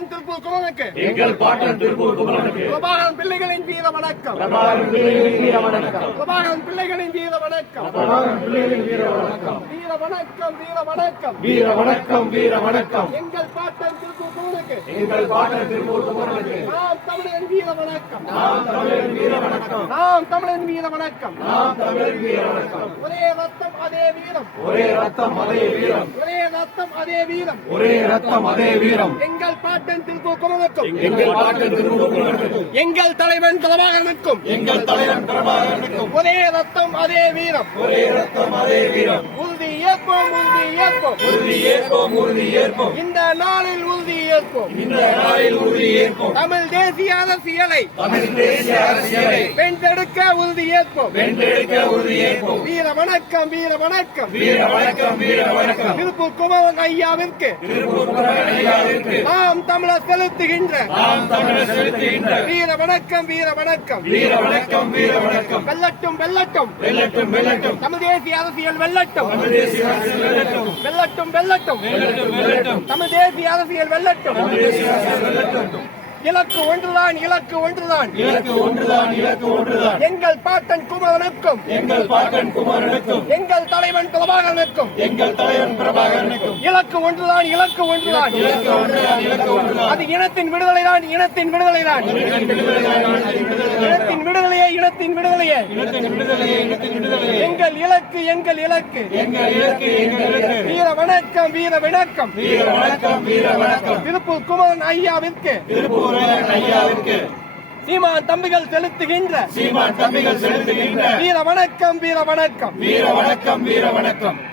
பாட்டன் திருப்பூர் குமரனுக்கு. எங்கள் பாட்டன் திருப்பூர் குமரனுக்கு. பிரபாகரன் பிள்ளைகளின் வீர வணக்கம். பிரபாகரன் பிள்ளைகளின் வீர வணக்கம். பிரபாகரன் பிள்ளைகளின் வீர வணக்கம். பிரபாகரன் பிள்ளைகளின் வீர வணக்கம். வீர வணக்கம் வீர வணக்கம். வீர வணக்கம் வீர வணக்கம். எங்கள் பாட்டன் திருப்பூர் எங்கள் திருப்பூர் குமரனுக்கு. நாம் தமிழன் வீர வணக்கம். நாம் தமிழரின் வீர வணக்கம். நாம் தமிழன் வீர வணக்கம். நாம் தமிழரின் வீர வணக்கம். ஒரே ரத்தம் அதே வீரம். ஒரே ரத்தம் அதே வீரம். ஒரே ரத்தம் அதே வீரம். ஒரே ரத்தம் அதே வீரம். எங்கள் பாட்டன் திருப்பூர் குமரனுக்கும். எங்கள் பாட்டன் குமரனுக்கு எங்கள் தலைவன் பிரபாகரனுக்கும். எங்கள் தலைவன் பிரபாகரனுக்கும். ஒரே ரத்தம் அதே வீரம். ஒரே ரத்தம் அதே வீரம். உறுதி ஏற்போம் உறுதி ஏற்போம். உறுதி ஏற்போம் உறுதி ஏற்போம். இந்த நாளில் ஏற்போம். தமிழ் தேசிய அரசியலை வென்றெடுக்க உறுதி ஏற்போம். வென்றெடுக்க உறுதி ஏற்போம். வீர வணக்கம் வீர வணக்கம். வீர வணக்கம் வீர வணக்கம். திருப்பூர் குமரன் ஐயாவிற்கு. நாம் தமிழர் செலுத்துகின்ற. வீர வணக்கம் வீர வணக்கம். வீர வணக்கம் வீர வணக்கம். வெல்லட்டும் வெல்லட்டும். வெல்லட்டும் வெல்லட்டும். தமிழ் தேசிய அரசியல் வெல்லட்டும். வெல்லட்டும் வெல்லட்டும். தமிழ் தேசிய அரசியல் வெல்லட்டும். தமிழ் தேசிய அரசியல் வெல்லட்டும் இலக்கு ஒன்றுதான் இலக்கு ஒன்றுதான். இலக்கு ஒன்றுதான் இலக்கு ஒன்றுதான். எங்கள் பாட்டன் குமரனுக்கும் எங்கள் பாட்டன் குமாரனுக்கும். எங்கள் தலைவன் பிரபாகரனுக்கும். எங்கள் தலைவன் பிரபாகரனுக்கும். இலக்கு ஒன்றுதான் இலக்கு ஒன்றுதான். இலக்கு ஒன்றுதான் இலக்கு ஒன்றுதான். அது இனத்தின் விடுதலை தான் இனத்தின் விடுதலை தான் இனத்தின் விடுதலையே இனத்தின் விடுதலையே. எங்கள் இலக்கு எங்கள் இலக்கு. எங்கள் இலக்கு எங்கள் இலக்கு. வீர வணக்கம் வீர வணக்கம். வீர வணக்கம் வீர வணக்கம். திருப்பூர் குமரன் ஐயாவிற்கு. திருப்பூர் ஐயாவிற்கு சீமான் தம்பிகள் செலுத்துகின்ற. சீமான் தம்பிகள் செலுத்துகின்ற. வீர வணக்கம் வீர வணக்கம். வீர வணக்கம் வீர வணக்கம்.